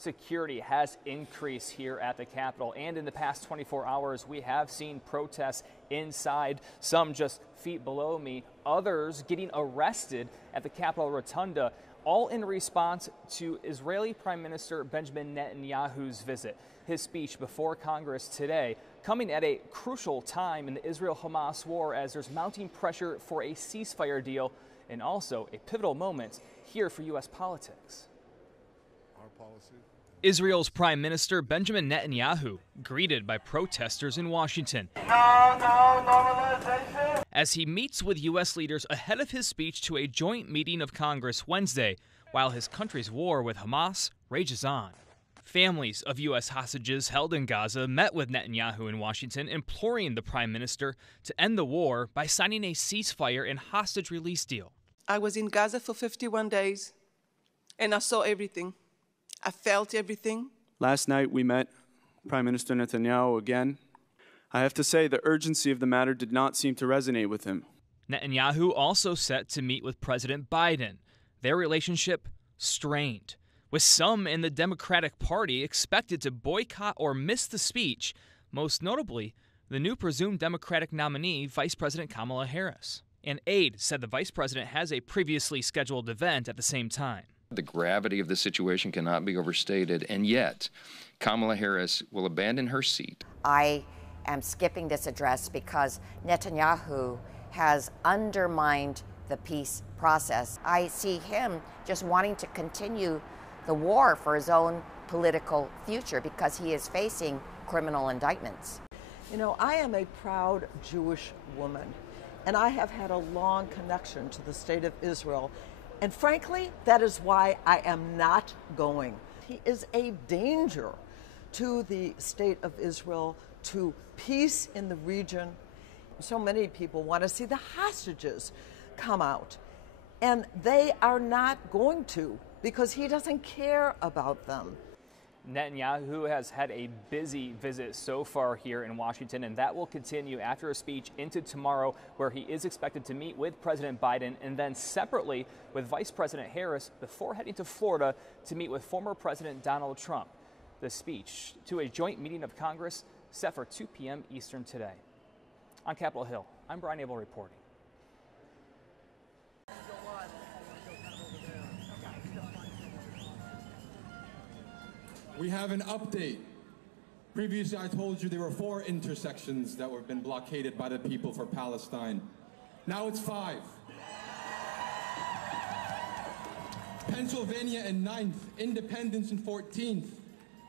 security has increased here at the Capitol, and in the past 24 hours we have seen protests inside, some just feet below me, others getting arrested at the Capitol Rotunda, all in response to Israeli Prime Minister Benjamin Netanyahu's visit. His speech before Congress today coming at a crucial time in the Israel-Hamas war as there's mounting pressure for a ceasefire deal, and also a pivotal moment here for U.S. politics. Israel's Prime Minister Benjamin Netanyahu greeted by protesters in Washington as he meets with U.S. leaders ahead of his speech to a joint meeting of Congress Wednesday, while his country's war with Hamas rages on. Families of U.S. hostages held in Gaza met with Netanyahu in Washington, imploring the Prime Minister to end the war by signing a ceasefire and hostage release deal. I was in Gaza for 51 days, and I saw everything. I felt everything. Last night we met Prime Minister Netanyahu again. I have to say the urgency of the matter did not seem to resonate with him. Netanyahu also set to meet with President Biden. Their relationship strained, with some in the Democratic Party expected to boycott or miss the speech, most notably the new presumed Democratic nominee, Vice President Kamala Harris. An aide said the vice president has a previously scheduled event at the same time. The gravity of the situation cannot be overstated, and yet Kamala Harris will abandon her seat. I am skipping this address because Netanyahu has undermined the peace process. I see him just wanting to continue the war for his own political future because he is facing criminal indictments. You know, I am a proud Jewish woman, and I have had a long connection to the state of Israel. And frankly, that is why I am not going. He is a danger to the state of Israel, to peace in the region. So many people want to see the hostages come out, and they are not going to because he doesn't care about them. Netanyahu has had a busy visit so far here in Washington, and that will continue after a speech into tomorrow, where he is expected to meet with President Biden and then separately with Vice President Harris before heading to Florida to meet with former President Donald Trump. The speech to a joint meeting of Congress set for 2 p.m. Eastern today. On Capitol Hill, I'm Brian Abel reporting. We have an update. Previously, I told you there were 4 intersections that were been blockaded by the people for Palestine. Now it's 5. Pennsylvania and 9th, Independence and 14th,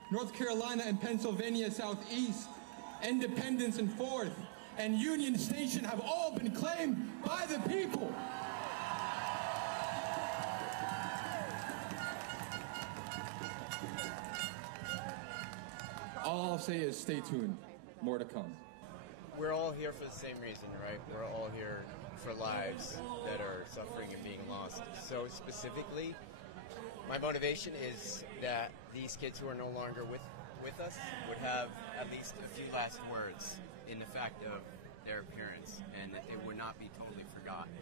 North Carolina and Pennsylvania Southeast, Independence and 4th, and Union Station have all been claimed by the people. All I'll say is stay tuned. More to come. We're all here for the same reason, right? We're all here for lives that are suffering and being lost. So specifically, my motivation is that these kids who are no longer with us would have at least a few last words in the fact of their appearance, and that they would not be totally forgotten.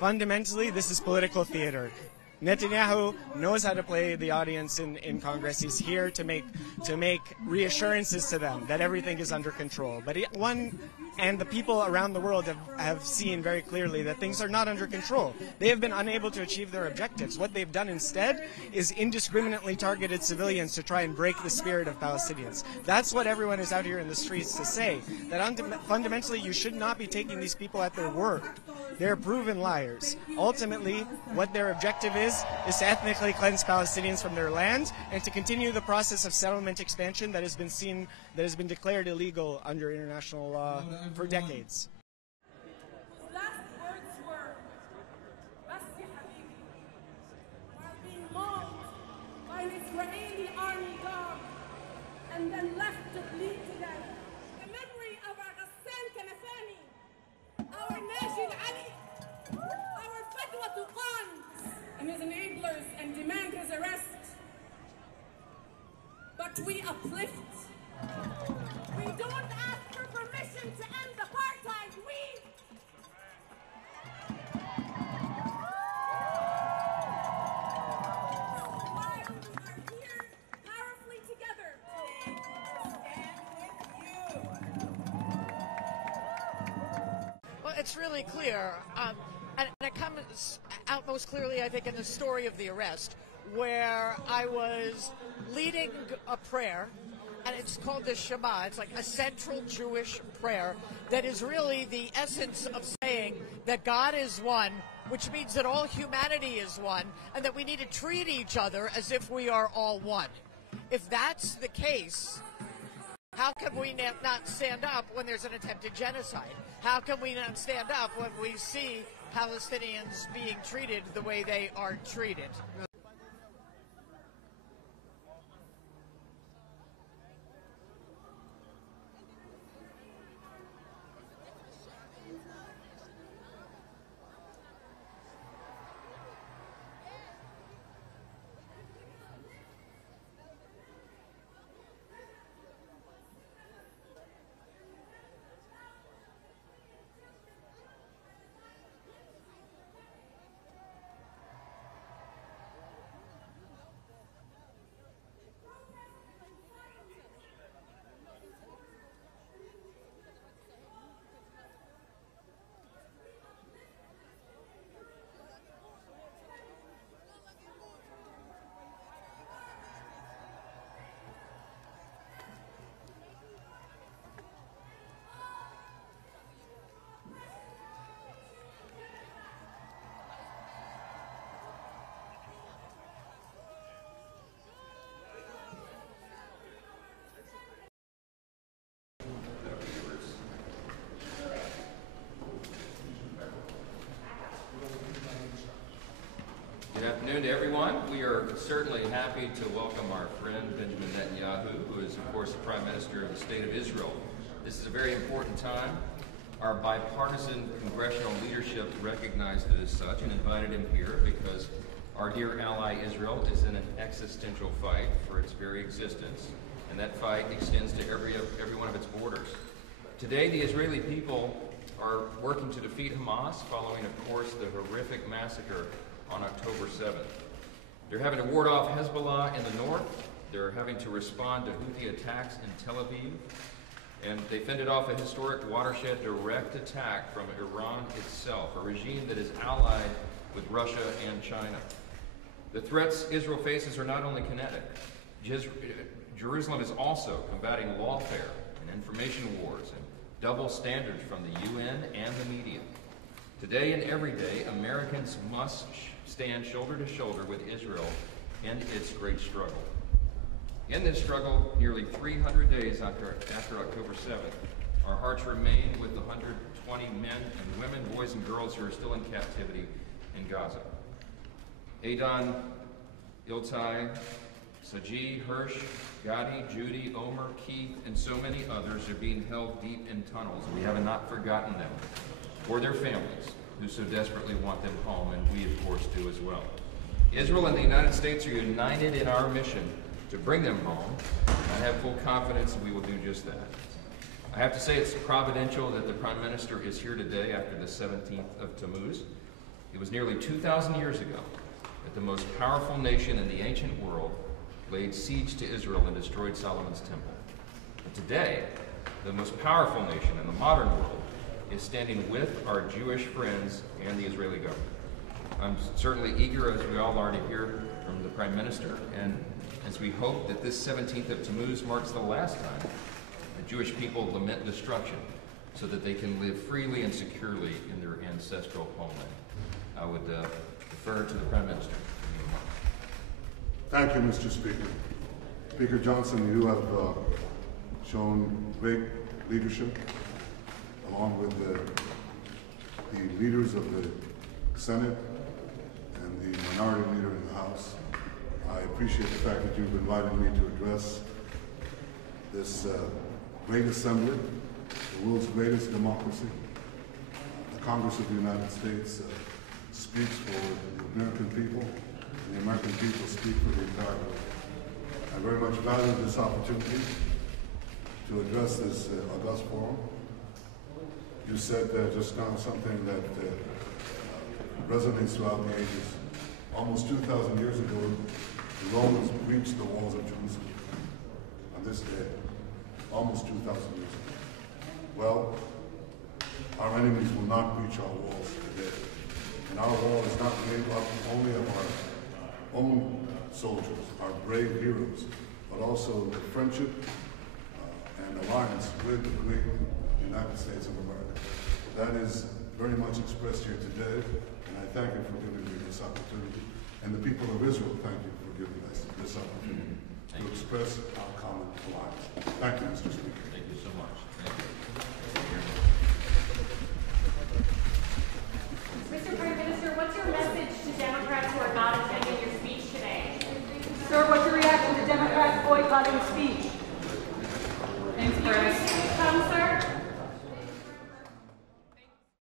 Fundamentally, this is political theater. Netanyahu knows how to play the audience in Congress. He's here to make reassurances to them that everything is under control. But and the people around the world have seen very clearly that things are not under control. They have been unable to achieve their objectives. What they've done instead is indiscriminately targeted civilians to try and break the spirit of Palestinians. That's what everyone is out here in the streets to say, that fundamentally you should not be taking these people at their word. They're proven liars. Ultimately, what their objective is to ethnically cleanse Palestinians from their land and to continue the process of settlement expansion that has been declared illegal under international law for decades. And then left to bleed to death. The memory of our Ghassan Kanafani, our Najib Ali, our Fatwa Tuqan, and his enablers, and demand his arrest. But we uplift. We don't ask for permission to end apartheid. It's really clear, and it comes out most clearly, I think, in the story of the arrest, where I was leading a prayer, and it's called the Shema. It's like a central Jewish prayer that is really the essence of saying that God is one, which means that all humanity is one, and that we need to treat each other as if we are all one. If that's the case, how can we not stand up when there's an attempted genocide? How can we not stand up when we see Palestinians being treated the way they are treated? Good afternoon to everyone. We are certainly happy to welcome our friend Benjamin Netanyahu, who is, of course, the Prime Minister of the State of Israel. This is a very important time. Our bipartisan congressional leadership recognized it as such and invited him here because our dear ally Israel is in an existential fight for its very existence, and that fight extends to every one of its borders. Today, the Israeli people are working to defeat Hamas following, of course, the horrific massacre on October 7th. They're having to ward off Hezbollah in the north. They're having to respond to Houthi attacks in Tel Aviv. And they fended off a historic watershed direct attack from Iran itself, a regime that is allied with Russia and China. The threats Israel faces are not only kinetic. Jerusalem is also combating lawfare and information wars and double standards from the UN and the media. Today and every day, Americans must stand shoulder to shoulder with Israel in its great struggle. In this struggle, nearly 300 days after October 7th, our hearts remain with the 120 men and women, boys and girls who are still in captivity in Gaza. Adon, Iltai, Saji, Hirsch, Gadi, Judy, Omer, Keith, and so many others are being held deep in tunnels. We have not forgotten them or their families who so desperately want them home, and we, of course, do as well. Israel and the United States are united in our mission to bring them home. I have full confidence that we will do just that. I have to say it's providential that the Prime Minister is here today after the 17th of Tammuz. It was nearly 2,000 years ago that the most powerful nation in the ancient world laid siege to Israel and destroyed Solomon's temple. But today, the most powerful nation in the modern world is standing with our Jewish friends and the Israeli government. I'm certainly eager, as we all are, to hear from the Prime Minister, and as we hope that this 17th of Tammuz marks the last time the Jewish people lament destruction so that they can live freely and securely in their ancestral homeland. I would defer to the Prime Minister. Thank you, Mr. Speaker. Speaker Johnson, you have shown great leadership, along with the leaders of the Senate and the minority leader in the House. I appreciate the fact that you've invited me to address this great assembly, the world's greatest democracy. The Congress of the United States speaks for the American people, and the American people speak for the entire world. I very much value this opportunity to address this august forum. You said just now something that resonates throughout the ages. Almost 2,000 years ago, the Romans breached the walls of Jerusalem. On this day, almost 2,000 years ago. Well, our enemies will not breach our walls today. And our wall is not made up only of our own soldiers, our brave heroes, but also the friendship and alliance with the great United States of America. That is very much expressed here today, and I thank you for giving me this opportunity. And the people of Israel, thank you for giving us this opportunity to express our common alliance. Thank you, Mr. Speaker. Thank you so much. Thank you. Mr. Prime Minister, what's your message to Democrats who are not attending your speech today? Sir, what's your reaction to Democrats boycotting speech?